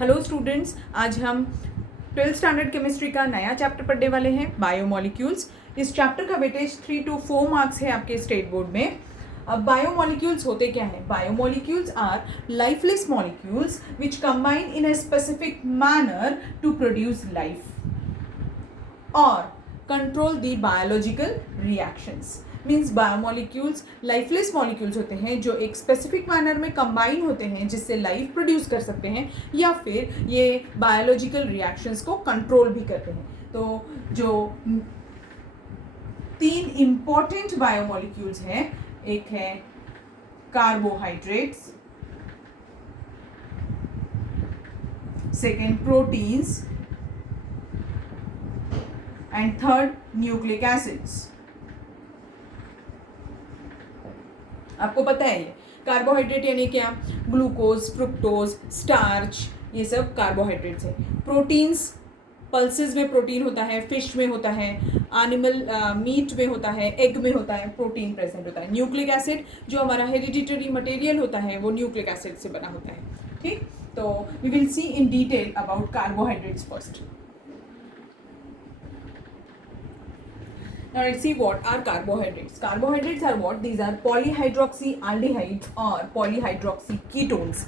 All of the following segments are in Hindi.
हेलो स्टूडेंट्स, आज हम 12th स्टैंडर्ड केमिस्ट्री का नया चैप्टर पढ़ने वाले हैं, बायोमोलिक्यूल्स। इस चैप्टर का वेटेज 3 to 4 मार्क्स है आपके स्टेट बोर्ड में। अब बायोमोलिक्यूल्स होते क्या हैं? Biomolecules are lifeless molecules which combine in a specific manner to produce life और control the biological reactions. Means biomolecules lifeless molecules होते हैं जो एक स्पेसिफिक मैनर में कंबाइन होते हैं जिससे लाइफ प्रोड्यूस कर सकते हैं या फिर ये बायोलॉजिकल रिएक्शंस को कंट्रोल भी करते हैं। तो जो 3 इंपॉर्टेंट बायोमोलिक्यूल्स हैं, एक है carbohydrates, second proteins and third nucleic acids. आपको पता है ये कार्बोहाइड्रेट यानी क्या? ग्लूकोज, फ्रुक्टोज, स्टार्च, ये सब कार्बोहाइड्रेट्स है। प्रोटीन्स, पल्सेस में प्रोटीन होता है, फिश में होता है, एनिमल मीट में होता है, एग में होता है, प्रोटीन प्रेजेंट होता है। न्यूक्लिक एसिड जो हमारा हेरिडिटरी मटेरियल होता है वो न्यूक्लिक एसिड से बना होता है। ठीक, तो we will see in detail about carbohydrates first. Now let's see what are carbohydrates. Carbohydrates are what? These are polyhydroxyaldehydes or polyhydroxyketones.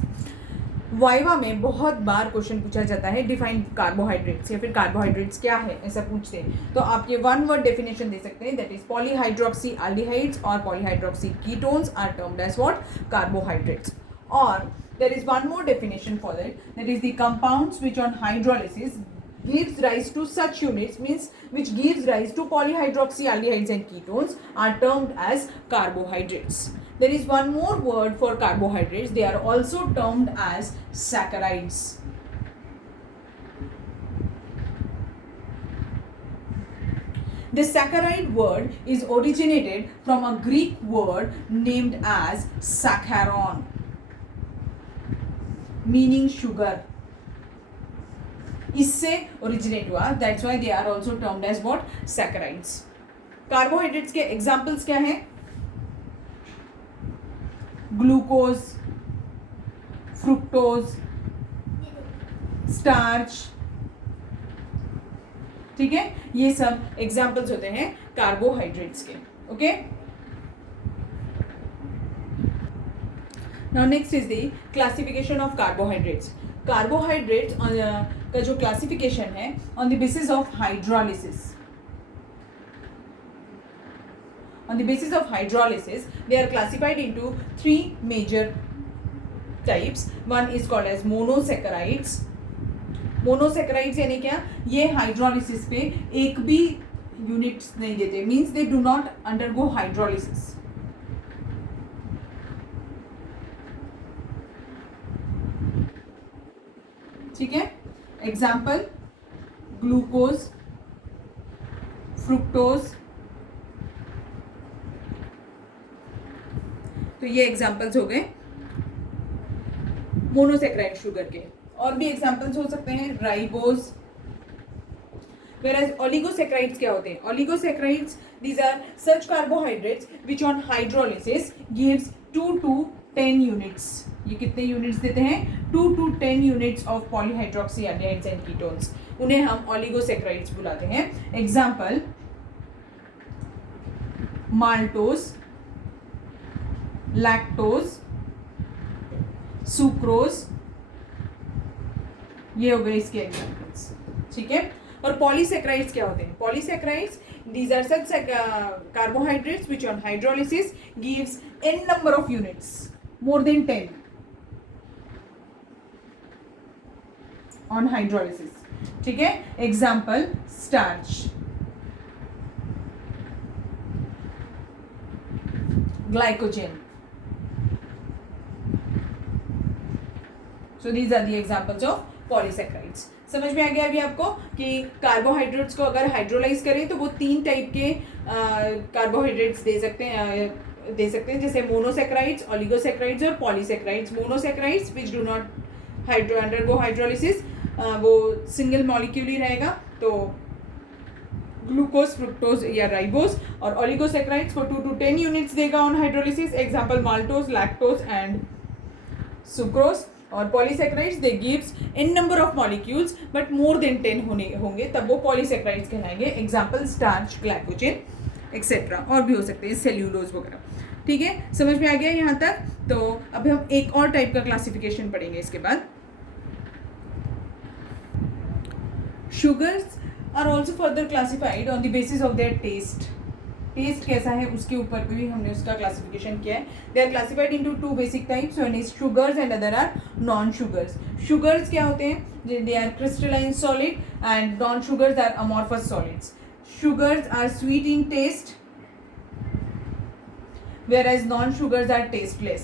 Viva में बहुत बार क्वेश्चन पूछा जाता है डिफाइन कार्बोहाइड्रेट्स या फिर कार्बोहाइड्रेट्स क्या है ऐसा पूछते हैं, तो आप ये वन वर्ड डेफिनेशन दे सकते हैं, दैट इज पॉलीहाइड्रोक्सीएल्डिहाइड्स और polyhydroxyketones are termed as what? Carbohydrates. और there is one more definition for it, that is the compounds which on hydrolysis gives rise to such units, means which gives rise to polyhydroxyaldehydes and ketones are termed as carbohydrates. There is one more word for carbohydrates, they are also termed as saccharides. The saccharide word is originated from a Greek word named as saccharon, meaning sugar. इससे ओरिजिनेट हुआ, that's why they are also termed as what? Saccharides. Carbohydrates के एग्जाम्पल्स क्या हैं? ग्लूकोज, फ्रुक्टोज, स्टार्च, ठीक है, ये सब एग्जाम्पल्स होते हैं कार्बोहाइड्रेट्स के। Okay, now next is the classification of carbohydrates. Carbohydrates का जो क्लासिफिकेशन है on the basis of hydrolysis, on the basis of hydrolysis they are classified into 3 major types. One is called as monosaccharides. monosaccharides यानी क्या? ये हाइड्रोलिसिस पे एक भी यूनिट्स नहीं देते, means they do not undergo hydrolysis. ठीक है, एग्जाम्पल ग्लूकोज, फ्रुक्टोज, तो ये एग्जाम्पल्स हो गए मोनोसेक्राइड शुगर के। और भी एग्जाम्पल्स हो सकते हैं राइबोज। whereas oligosaccharides क्या होते हैं? oligosaccharides these are such carbohydrates which on hydrolysis gives 2 to 10 units. ये कितने यूनिट्स देते हैं? 2 to 10 units of polyhydroxyaldehydes and ketones. उन्हें हम ओलिगोसैकराइड्स बुलाते हैं। एग्जाम्पल माल्टोज, लैक्टोज, सुक्रोज, ये हो गए इसके एग्जाम्पल्स। ठीक है, और पॉलीसैकराइड्स क्या होते हैं? Polysaccharides these are such carbohydrates which on hydrolysis gives n number of units, more than 10 on hydrolysis. ठीक है, example starch, glycogen. So these are the examples of polysaccharides. समझ में आ गया अभी आपको कि कार्बोहाइड्रेट्स को अगर हाइड्रोलाइज करें तो वो 3 टाइप के कार्बोहाइड्रेट्स दे सकते हैं, जैसे मोनोसैकराइड्स, ओलिगोसैकराइड्स और polysaccharides. Monosaccharides which do not undergo hydrolysis, वो सिंगल मॉलिक्यूल ही रहेगा, तो ग्लूकोज, फ्रुक्टोज या राइबोज। और ओलिगोसैकराइड्स को 2 to 10 यूनिट्स देगा on hydrolysis, example maltose, lactose and sucrose. और polysaccharides they gives in number of molecules but more than 10 होंगे तब वो पॉलीसेक्राइड्स कहलाएंगे. एग्जाम्पल स्टार्च, ग्लाइकोजन एक्सेट्रा, और भी हो सकते हैं सेल्यूलोज वगैरह. ठीक है, समझ में आ गया यहाँ तक. तो अब हम एक और टाइप का क्लासिफिकेशन पढ़ेंगे इसके बाद. Sugars are also further classified on the basis of their taste. Taste कैसा है उसके ऊपर भी हमने उसका क्लासिफिकेशन किया है. They are classified into two basic types, one is sugars and other are non sugars. Sugars क्या होते हैं? They are crystalline solid and non sugars are amorphous solids. Sugars are sweet in taste whereas non-sugars are tasteless.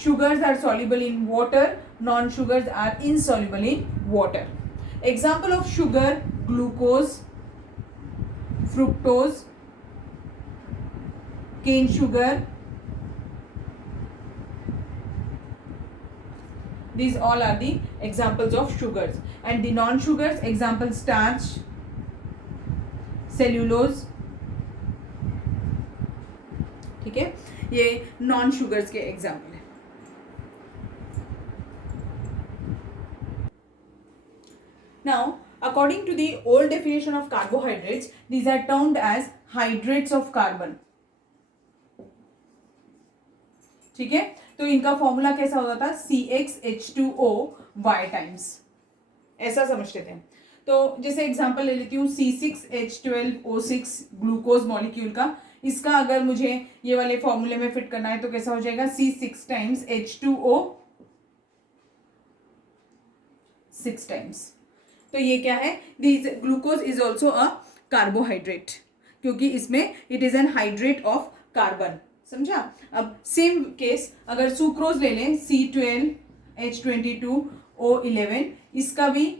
Sugars are soluble in water, non-sugars are insoluble in water. Example of sugar: glucose, fructose, cane sugar. These all are the examples of sugars. And the non-sugars, example starch, cellulose. ठीक है, ये नॉन शुगर्स के एग्जाम्पल है. Now according to the old definition of carbohydrates, these are termed as hydrates of carbon. ठीक है, तो इनका फॉर्मूला कैसा होता था? CxH2O y ऐसा समझते थे. तो जैसे एग्जांपल ले लेती हूँ C6H12O6 ग्लूकोज मॉलिक्यूल का. इसका अगर मुझे ये वाले फॉर्मूले में फिट करना है तो कैसा हो जाएगा? C6 times H2O 6 times. तो ये क्या है? This glucose is also a carbohydrate, क्योंकि इसमें it is an hydrate of carbon. समझा? अब सेम केस अगर सुक्रोज ले लें, C12H22O11, इसका भी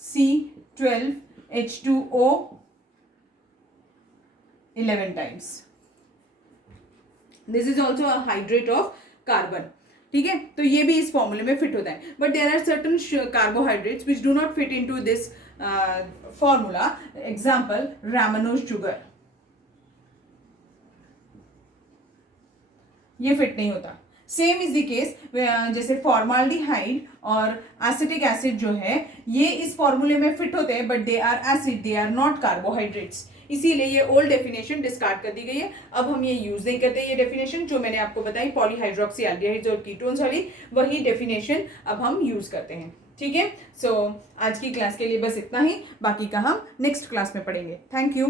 C12H2O11 times. This is also a hydrate of carbon. ठीक है, तो ये भी इस फॉर्मूले में फिट होता है. But there are certain carbohydrates which do not fit into this formula. Example rhamnose sugar, ये फिट नहीं होता. सेम इज द केस जैसे फॉर्माल्डिहाइड और एसिटिक एसिड जो है ये इस फॉर्मूले में फिट होते हैं but they are acid, they are not carbohydrates. इसीलिए ये ओल्ड डेफिनेशन डिस्कार्ड कर दी गई है. अब हम ये यूज नहीं करते. ये डेफिनेशन जो मैंने आपको बताई पॉलीहाइड्रोक्सी एल्डिहाइड्स और कीटोन्स वाली, वही डेफिनेशन अब हम यूज करते हैं. ठीक है, सो आज की क्लास के लिए बस इतना ही. बाकी का हम नेक्स्ट क्लास में पढ़ेंगे. Thank you.